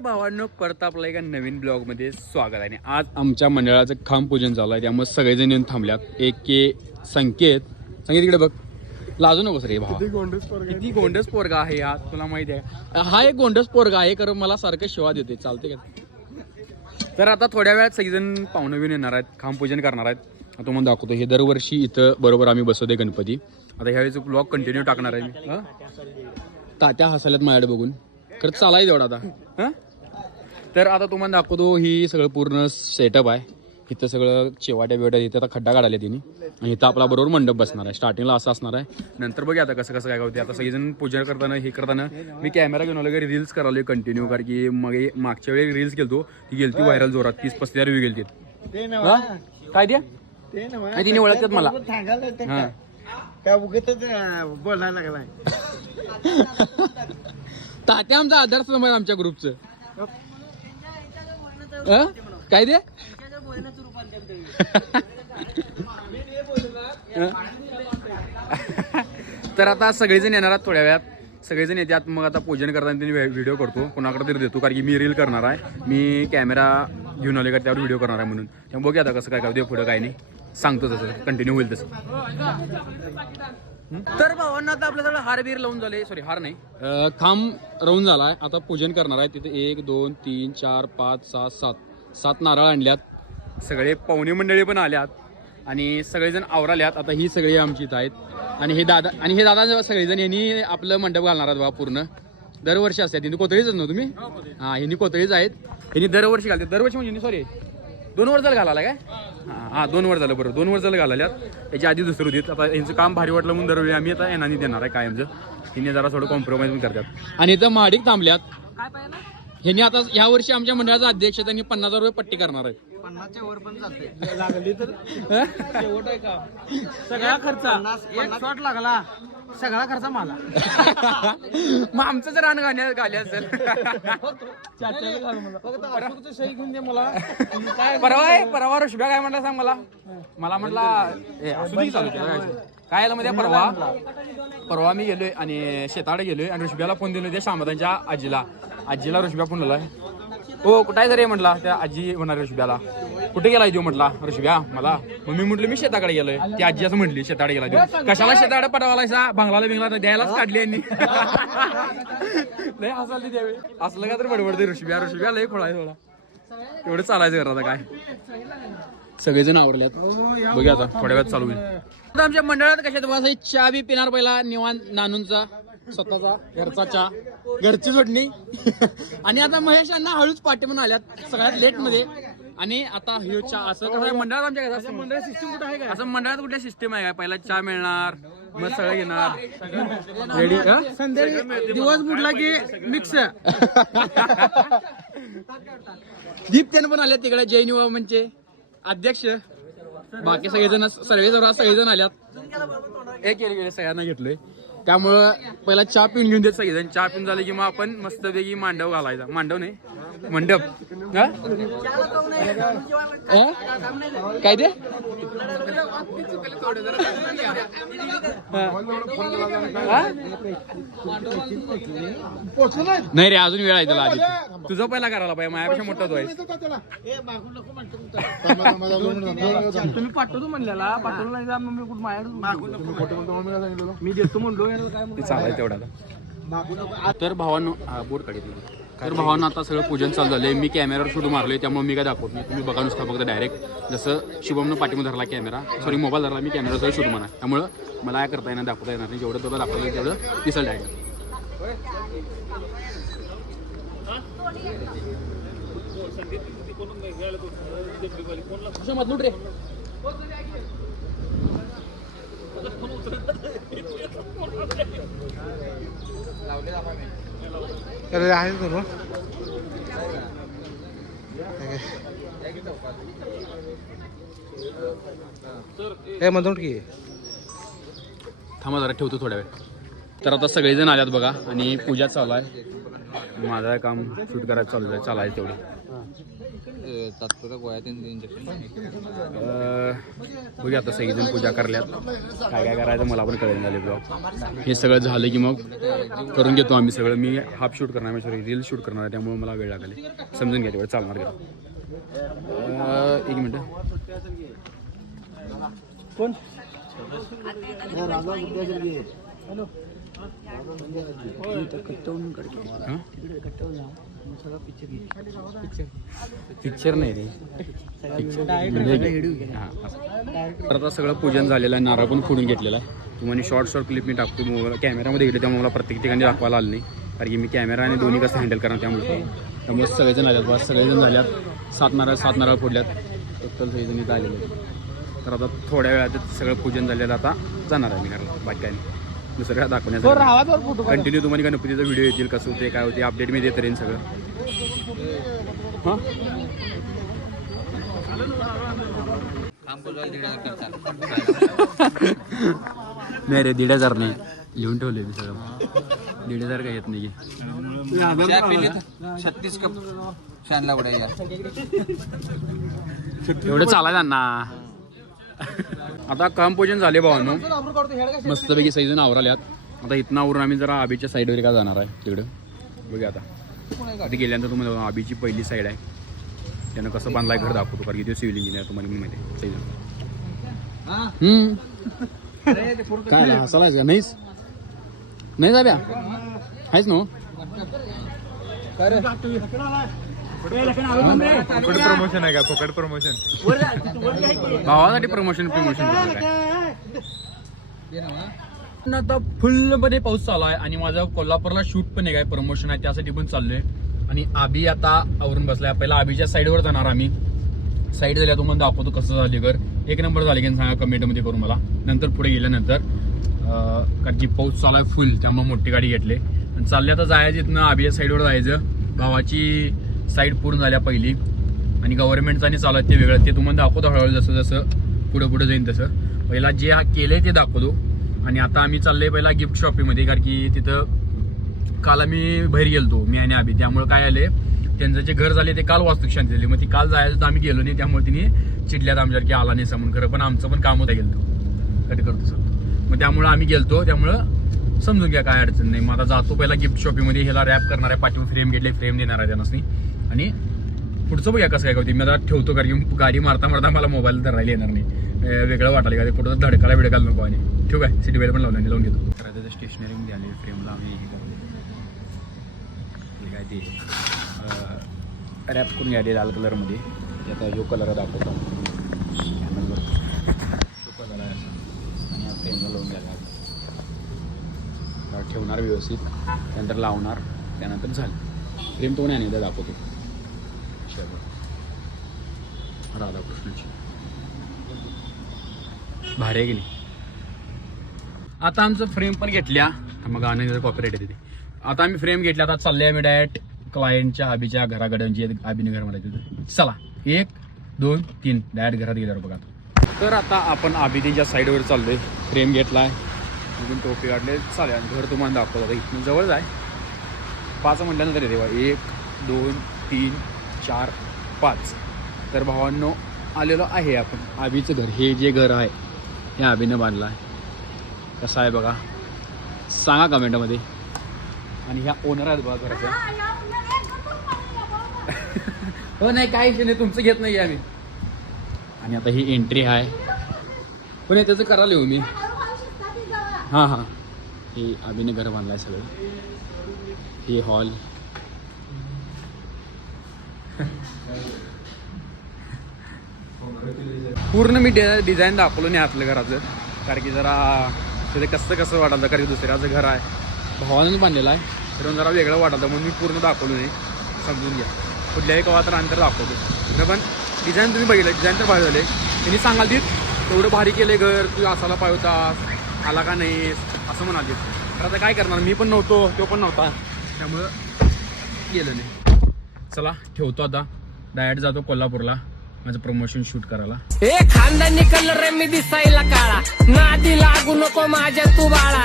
भावांनो परत आपलं एका नवीन ब्लॉगमध्ये स्वागत आहे. आणि आज आमच्या मंडळाचं खांब पूजन चालू आहे त्यामुळे सगळेजण येऊन थांबल्यात. एक के संकेत. संकेत इकडे बघ. लाजू नकोस रे भावा. किती गोंडस पोरगा आहे हा तुला माहिती आहे. हा एक गोंडस पोरगा आहे कारण मला सारखं शिवा देते चालते का? तर आता थोड्या वेळात सगळेजण पाहुणे घेऊन येणार आहेत खांब पूजन करणार आहेत. आता तुम्हाला दाखवतो हे दरवर्षी इथं बरोबर आम्ही बसवते गणपती. आता ह्यावेळेचं ब्लॉग कंटिन्यू टाकणार आहे मी? तात्या हसाल्यात माझ्याकडे बघून. खरंच चालाय तेवढा आता. हं? तर आता तुम्हाला दाखवतो ही सगळं पूर्ण सेटअप आहे. इथं सगळं चेवाट्या बिवाट्या इथे आता खड्डा काढायला तिने. आणि इथं आपला बरोबर मंडप बसणार आहे. स्टार्टिंगला असं असणार आहे. नंतर बघूया आता कसं कसं काय होते आता सगळेजण पूजा करताना हे करताना मी कॅमेरा घेऊन आलो रील्स करावले कंटिन्यू कारण की मग हे मागच्या वेळी रील्स गेलतो. ती गेलती व्हायरल जोरात. तीस पस्तीस हजार व्ह्यू गेलती हं? काय द्या? तिने ओळखतात मला. हां. बोलायला लागलाय. तात्या आमचा आधार स्तंभ आहे आमच्या ग्रुपचं अं? काय दे तर आता सगळेजण येणार आहात थोड्या वेळात. सगळेजण येतात मग आता पूजन करताना त्यांनी व्हिडिओ करतो. कोणाकडे तरी देतो कारण की मी रील करणार आहे. मी कॅमेरा घेऊन आले का त्यावर व्हिडिओ करणार आहे म्हणून. त्यामुळे बघूया आता कसं काय काय पुढं काय नाही. सांगतो तसं कंटिन्यू होईल तसं. तर भावांना आता आपल्याकडे हार बीर लावून झाले. सॉरी हार नाही. खांब राहून झालाय. आता पूजन करणार आहे. तिथे एक दोन तीन चार पाच सहा सात. सात नारळ आणल्यात. सगळे पाहुणे मंडळी पण आल्यात. आणि सगळेजण आवराल्यात. आता ही सगळी आमची इथं आहेत. आणि हे दादा आणि हे दादा जेव्हा सगळेजण यांनी आपलं मंडप घालणार आहेत बाबा पूर्ण. दरवर्षी असतात. यांनी कोतळीच ना तुम्ही? हा यांनी कोतळीच आहेत. यांनी दरवर्षी घालतात. दरवर्षी म्हणजे सॉरी दोन वर झालं घालायला काय? हा हा दोन वर झालं बरोबर दोन वर झालं घालायल्यात. त्याच्या आधी दुसरं होती. आता यांचं काम भारी वाटलं म्हणून दरवेळी आम्ही आता यांना देणार आहे कायमचं. तिने जरा थोडं कॉम्प्रोमाइज पण करतात. आणि इथं माडिक थांबल्यात. ह्यांनी आता ह्या वर्षी आमच्या मंडळाचा अध्यक्ष त्यांनी पन्नास हजार रुपये पट्टी करणार पन्नासच्या वर पण लागली तर? शेवट आहे का? सगळा खर्च. पन्नास एक शॉट लागला. सगळा खर्च मला. मग आमचं जर रान गाण्या गाले असेल. सही घेऊन दे मला. काय परवा आहे परवा ऋषभ्या काय म्हटलं सांग मला? मला म्हटला ए, असू दे की चालू केलं काय. काय आलं मध्ये परवा परवा मी गेलोय आणि शेताकडे गेलोय आणि ऋषभ्याला फोन दिलो त्या शामदांच्या आजीला. आजीला ऋषभ्या फोन लावलाय हो कुठं आहे जरी म्हटला त्या आजी होणार ऋषभ्याला. कुठे गेलाय देऊ म्हटला ऋषभ्या मला मग मी म्हटलं मी शेताकडे गेलोय. ती आजी असं म्हटली शेताकडे गेला देऊ कशाला शेताकडे पटवायला बंगलाला बिंगला द्यायलाच काढली यांनी. लय हसाल त्यावेळी. असलं का तर बडबडते ऋषभ्या ऋषभ्या लय खोळाय थोडा एवढं चालायचं घरात आता काय. सगळेजण आवरल्यात बघूया आता थोड्या वेळात चालू होईल. आता आमच्या मंडळात कशात बसायची चहा बी पिणार पहिला निवांत नानूंचा स्वतःचा घरचा चहा. घरची जोडणी आणि आता महेश यांना हळूच पाठी म्हणून आल्यात सगळ्यात लेटमध्ये. आणि आता ह्यो चहा असं कसं आहे, मंडळात आमच्या कसं असतं? मंडळ सिस्टीम कुठं आहे का असं मंडळात कुठल्या सिस्टीम आहे काय? पहिला चहा मिळणार मग सगळं घेणार. रेडी? संध्याकाळी दिवस बुडला की मिक्स दीप त्यानं पण आल्यात तिकडे जैन युवा म्हणजे अध्यक्ष. बाकी सगळेजण सर्वे सर्व सगळेजण आल्यात. एक गेले गेले सगळ्यांना घेतलोय. त्यामुळं पहिला चहा पिऊन घेऊन देत सगळेजण. चहा पिऊन झाले की मग आपण मस्तपैकी मांडव घालायचा. मांडव नाही. मंडप. हा? काय ते? नाही रे अजून वेळ आहे तुला आधी. तुझा पहिला करायला पाहिजे माझ्यापेक्षा मोठा तो आहे तुम्ही पाठवतो म्हणलेला पाठवलं नाही मग मी कुठं माझ्याकडे मी देतो म्हणलो काय चालाय तेवढा तर भावांनो बोट काढितली. तर भावांना आता सगळं पूजन चालू झालं मी कॅमेरावर शूट मारलोय त्यामुळे मी काय दाखवत नाही. तुम्ही बघा नुसता फक्त डायरेक्ट जसं शुभमनं पाठीमध्ये धरला कॅमेरा सॉरी मोबाईल धरला मी कॅमेरा शूट म्हणा त्यामुळं मला काय करता येणार दाखवता येणार नाही. जेवढं तुला दाखवलं तेवढं दिसलं डायरेक्ट मधून रे अरे आहे करू हे मधून की. थांबा जरा ठेवतो थोड्या वेळ. तर आता सगळेजण आल्यात बघा आणि पूजा चालू आहे. माझं काम शूट करायचं चालू आहे चालायचं तेवढं. तात्पुरत्या गोळ्यात इंजेक्शन बघूया आता सगळीजण पूजा करल्यात. काय काय करायचं मला पण कळेल झाले ब्लॉग. हे सगळं झालं की मग करून घेतो आम्ही सगळं. मी हाफ शूट करणार मी सॉरी रील शूट करणार आहे त्यामुळे मला वेळ लागेल. समजून घ्या तेवढं चालणार का एक मिनटं. कोण? हां? पिक्चर नाही रे. हां, तर आता सगळं पूजन झालेलं आहे. नारळ पण फोडून घेतलेला आहे. तुम्हाला शॉर्ट शॉर्ट क्लिप मी टाकतो. मोबाईल कॅमेरामध्ये गेले त्यामुळे मला प्रत्येक ठिकाणी दाखवायला आलं नाही. कारण की मी कॅमेरा आणि दोन्ही कसं हँडल करणार त्यामुळे. त्यामुळे सगळेजण आल्यात बस सगळेजण झाल्यात. सात नारळ सात नारळ फोडल्यात. टोटल सगळेजण इथं आलेले तर आता थोड्या वेळात सगळं पूजन झालेलं आता जाणार आहे मी घराला. बाकी काही नाही. दुसरं काय दाखवण्याचं कंटिन्यू तुम्हाला गणपतीचा व्हिडिओ येतील कसं होते काय होते अपडेट मी देत राहीन सगळं. हां? नाही रे दीड हजार नाही. लिहून ठेवले मी सगळं. दीड हजार काय येत नाही छत्तीस कप. शानला उड्या या एवढं चालायचं ना. आता काम पूजन झाले भावांनो. मस्तपैकी सैजन आवराल्यात. आता इथनं आवरून आम्ही जरा आबीच्या साईडवर का जाणार आहे तिकडं. बघूया आता. तिथे गेल्यानंतर तुम्हाला आबीची पहिली साईड आहे. त्यानं कसं बांधलाय घर दाखवतो कारण की ते सिव्हिल इंजिनियर तुम्हाला मी माहिती हम्म. काय का? नाहीच? नाही जाब्या आहेच ना हो? फुकट प्रमोशन आहे का? फुकट प्रमोशन भावासाठी प्रमोशन प्रमोशन आता फुलमध्ये पाऊस चालू आहे आणि माझं कोल्हापूरला शूट पण आहे काय प्रमोशन आहे त्यासाठी पण चाललोय. आणि आबी आता आवरून बसलाय. पहिला आबीच्या साईडवर जाणार आम्ही. साईड झाल्या तुम्हाला दाखवतो कसं झाले घर. एक नंबर झाले की सांगा कमेंटमध्ये करून मला. नंतर पुढे गेल्यानंतर कारण की पाऊस चालू आहे फुल त्यामुळे मोठी गाडी घेतली. आणि चालले आता जायचं इथनं आबीच्या साईडवर जायचं. भावाची साईड पूर्ण झाल्या पहिली. आणि गव्हर्नमेंटचं आणि चालू आहे ते वेगळं. ते तुम्हाला दाखवतो हळूहळू जसं जसं पुढं पुढं जाईन तसं. पहिला जे हा आहे ते दाखवतो. आणि आता आम्ही चाललोय पहिला गिफ्ट शॉपीमध्ये कारण की तिथं काल आम्ही बाहेर गेलतो मी आणि आबी. त्यामुळे काय आले त्यांचं जे घर झाले ते काल वास्तुक शांती झाली. मग ती काल जायचं तर आम्ही गेलो नाही त्यामुळे तिने चिडल्यात आमच्यावर की आला नाही समोर. खरं पण आमचं पण काम होतं गेलतो कधी करतो सर. मग त्यामुळं आम्ही गेलतो. त्यामुळं समजून घ्या काय अडचण नाही. मग आता जातो पहिला गिफ्ट शॉपीमध्ये ह्याला रॅप करणार आहे पाठवून फ्रेम घेतले फ्रेम देणार आहे त्यांनासनी आणि पुढचं बघूया कसं काय होती मी आता ठेवतो कारण की गाडी मारता मारता मला मोबाईल धरायला येणार नाही. वेगळं वाटायला का कुठं धडकाला बिडकायला नको आणि. ठीक आहे सिटी बेल पण लावून लावून घेतो. तर आता स्टेशनरी मध्ये आले फ्रेमला आम्ही हे काय ते? रॅप करून घ्यायला लाल कलरमध्ये ते आता जो कलर दाखवतो. कलर आहे असा. आणि आता फ्रेमला लावून घ्यायला ठेवणार व्यवस्थित. त्यानंतर लावणार. त्यानंतर झालं. फ्रेम तो नाही आणि दाखवतो. शेवट राधाकृष्णाची. भारी आहे की नाही? आता आमचं फ्रेम पण घेतल्या. मग आणि कॉपरेट येते आता आम्ही फ्रेम घेतल्या आता चालले आम्ही डायरेक्ट क्लायंटच्या आबीच्या घराकडे म्हणजे जे आबीने घर मला चला एक दोन तीन डायरेक्ट घरात गेल्यावर बघा तर आता आपण आबिदीच्या साईडवर चाललोय फ्रेम घेतलाय. इथून टोपी काढले. चालेल आणि घर तुम्हाला दाखवतो आता. इथून जवळच आहे. पाच म्हटल्यानंतर येते बा एक दोन तीन चार पाच. तर भावांनो आलेलो आहे आपण. आबीचं घर. हे जे घर आहे हे आबीनं बांधलं आहे. कसं आहे बघा? सांगा कमेंटमध्ये. आणि ह्या ओनर आहेत बघा घराच्या हो नाही काही नाही. तुमचं घेत नाही आम्ही. आणि आता ही एंट्री आहे. पण हे त्याचं करायला येऊ मी. हां हां हे. आबीने घर बांधलं आहे सगळं. हे हॉल पूर्ण मी डिझाईन दाखवलो नाही आतलं घराचं. कारण की जरा तिथे कसं कसं वाटायचं कारण की दुसऱ्याचं घर आहे. भावानंच बांधलेलं आहे. तर जरा वेगळं वाटायचं म्हणून मी पूर्ण दाखवलो नाही. समजून घ्या. कुठल्याही कवा तर अंतर दाखवतो पण डिझाईन तुम्ही बघितलं डिझाईन तर भारी झाले. त्यांनी सांगाल तीत तेवढं भारी केलं घर तू असायला पाहिजे होतास. आला का नाहीस? असं म्हणाल तर आता काय करणार? मी पण नव्हतो तो पण नव्हता. त्यामुळं गेलं नाही. चला ठेवतो आता. डायरेक्ट जातो कोल्हापूरला. माझं प्रमोशन शूट करायला. ए निकल रे मी दिसायला काळा. नादी लागू नको माझ्या तू बाळा.